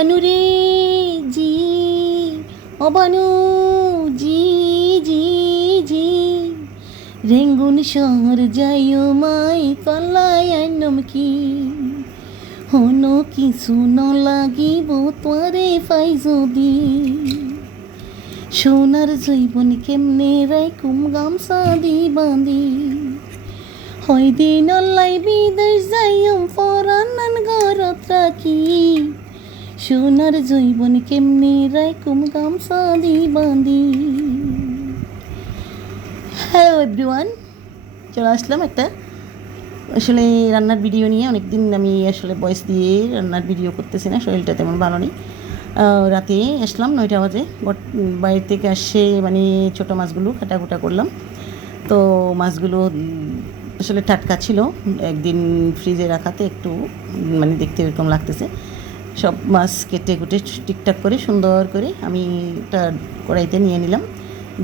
অনুরে জি অবানু জি জি জি Rangoon শহর যাইও মাই তলায় আইনম কি হনো কিছু নলাগিব তোরে পাই যদি সোনার জৈবন কেমনে রাইকুম গামছা দি বাঁধি হয় দিন অল্লাই বিদেশ যাইম পরান ঘরত রাখি সোনার জৈবন কেমনে রাইকুম গামছা দি বাঁধি। হ্যালো এভরিওয়ান, চলে আসলাম একটা আসলে রান্নার ভিডিও নিয়ে। অনেকদিন আমি আসলে ভয়েস দিয়ে রান্নার ভিডিও করতেছি না, শরীরটা তেমন ভালো নেই। রাতে আসলাম 9টা বাজে, বাইরে থেকে আসে মানে ছোটো মাছগুলো কাটাকুটা করলাম। তো মাছগুলো আসলে টাটকা ছিল, একদিন ফ্রিজে রাখাতে একটু মানে দেখতে এরকম লাগতেছে। সব মাছ কেটে কুটে ঠিকঠাক করে সুন্দর করে আমি একটা কড়াইতে নিয়ে নিলাম,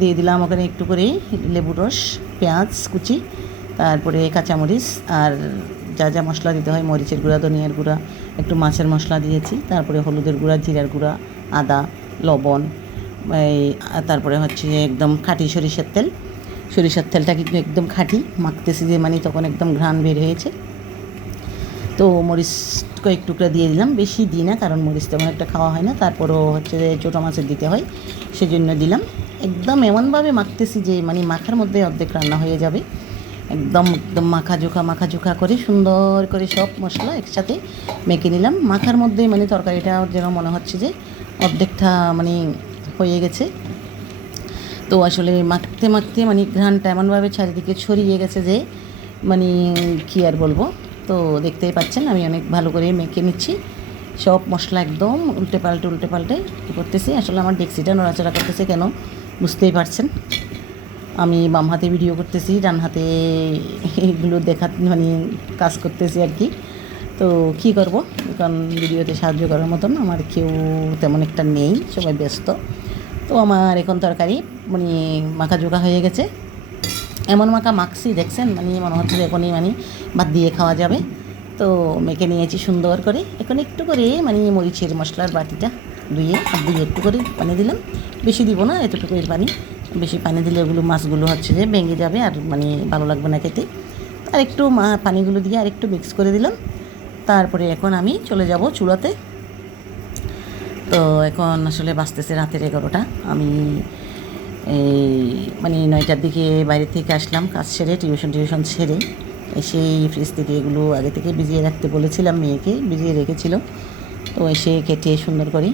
দিয়ে দিলাম ওখানে একটু করে লেবুর রস, পেঁয়াজ কুচি, তারপরে কাঁচামরিচ আর যা যা মশলা দিতে হয়, মরিচের গুঁড়া, ধনিয়ার গুঁড়া, একটু মাছের মশলা দিয়েছি, তারপরে হলুদের গুঁড়া, জিরার গুঁড়া, আদা, লবণ, তারপরে হচ্ছে একদম খাঁটি সরিষার তেল। সরিষার তেলটা কিন্তু একদম খাঁটি মাখতেছি যে মানে তখন একদম ঘ্রাণ বের হয়েছে। তো মরিচ কয়েক টুকরা দিয়ে দিলাম, বেশি দিই না কারণ মরিচ তেমন একটা খাওয়া হয় না, তারপরও হচ্ছে যে ছোটো মাছের দিতে হয় সেজন্য দিলাম। একদম এমনভাবে মাখতেছি যে মানে মাখার মধ্যে অর্ধেক রান্না হয়ে যাবে। একদম একদম মাখা করে সুন্দর করে সব মশলা একসাথে মেখে নিলাম। মাখার মধ্যে মানে তরকারিটা যেন মনে হচ্ছে যে অর্ধেকটা মানে হয়ে গেছে। তো আসলে মাখতে মাখতে মানে ঘ্রাণটা এমনভাবে চারিদিকে ছড়িয়ে গেছে যে মানে কী আর বলবো। তো দেখতেই পাচ্ছেন আমি অনেক ভালো করে মেখে নিচ্ছি সব মশলা, একদম উল্টে পাল্টে করতেছি। আসলে আমার ডেক্সিটা নড়াচড়া করতেছে কেন বুঝতেই পারছেন। আমি বাম হাতে ভিডিও করতেছি, ডান হাতে এগুলো মানে কাজ করতেছি আর কি। তো কী করব, কারণ ভিডিওতে সাহায্য করার মতন আমার কেউ তেমন একটা নেই, সবাই ব্যস্ত। তো আমার এখন তরকারি মানে মাখাজোখা হয়ে গেছে। এমন মাখছি দেখছেন, মানে মনে হচ্ছে যে এখনই মানে ভাত দিয়ে খাওয়া যাবে। তো মেখে নিয়েছি সুন্দর করে। এখন একটু করে মানে মরিচের মশলার বাটিটা ধুয়ে একটু করে পানি দিলাম, বেশি দিব না, এতটুকুই পানি। বেশি পানি দিলে ওগুলো মাছগুলো হচ্ছে যে ভেঙে যাবে আর মানে ভালো লাগবে না খেতে। আর একটু পানিগুলো দিয়ে আর একটু মিক্স করে দিলাম। তারপরে এখন আমি চলে যাব চুলাতে। তো এখন আসলে বাজতেছে রাতের 11টা। আমি এই মানে 9টার দিকে বাইরে থেকে আসলাম, কাজ সেরে টিউশন সেরে এসে ফ্রিজ থেকে এগুলো আগে থেকে ভিজিয়ে রাখতে বলেছিলাম, মেয়েকে ভিজিয়ে রেখেছিল। তো এসে কেটে সুন্দর করে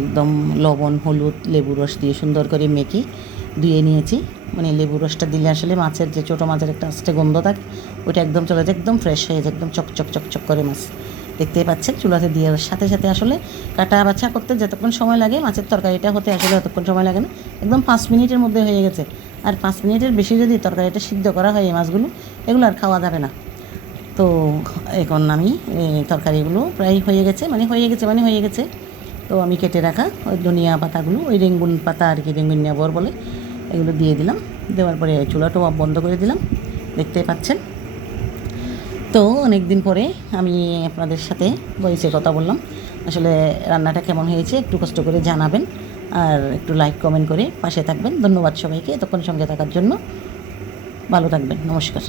একদম লবণ, হলুদ, লেবুর রস দিয়ে সুন্দর করে মেখে ধুয়ে নিয়েছি। মানে লেবুর রসটা দিলে আসলে মাছের যে ছোটো মাছের একটা আস্তে গন্ধ থাকে ওইটা একদম চলে যায়, একদম ফ্রেশ হয়ে যায়, একদম চকচক করে মাছ। দেখতেই পাচ্ছেন চুলাতে দিয়ে সাথে সাথে আসলে কাটা বাছা করতে যতক্ষণ সময় লাগে মাছের তরকারিটা হতে আসলে অতক্ষণ সময় লাগে না, একদম 5 মিনিটের মধ্যে হয়ে গেছে। আর 5 মিনিটের বেশি যদি তরকারিটা সিদ্ধ করা হয় এই মাছগুলো, এগুলো আর খাওয়া যাবে না। তো এখন আমি তরকারিগুলো প্রায় হয়ে গেছে। তো আমি কেটে রাখা ওই ধনিয়া পাতাগুলো, ওই রেঙ্গুন পাতা আর কি, রেঙ্গুন নেবর বলে, এগুলো দিয়ে দিলাম। দেওয়ার পরে চুলাটাও বন্ধ করে দিলাম, দেখতেই পাচ্ছেন। তো অনেক দিন পরে আমি আপনাদের সাথে ভয়েসে কথা বললাম। আসলে রান্নাটা কেমন হয়েছে একটু কষ্ট করে জানাবেন, আর একটু লাইক কমেন্ট করে পাশে থাকবেন। ধন্যবাদ সবাইকে এতক্ষণ সঙ্গে থাকার জন্য। ভালো থাকবেন, নমস্কার।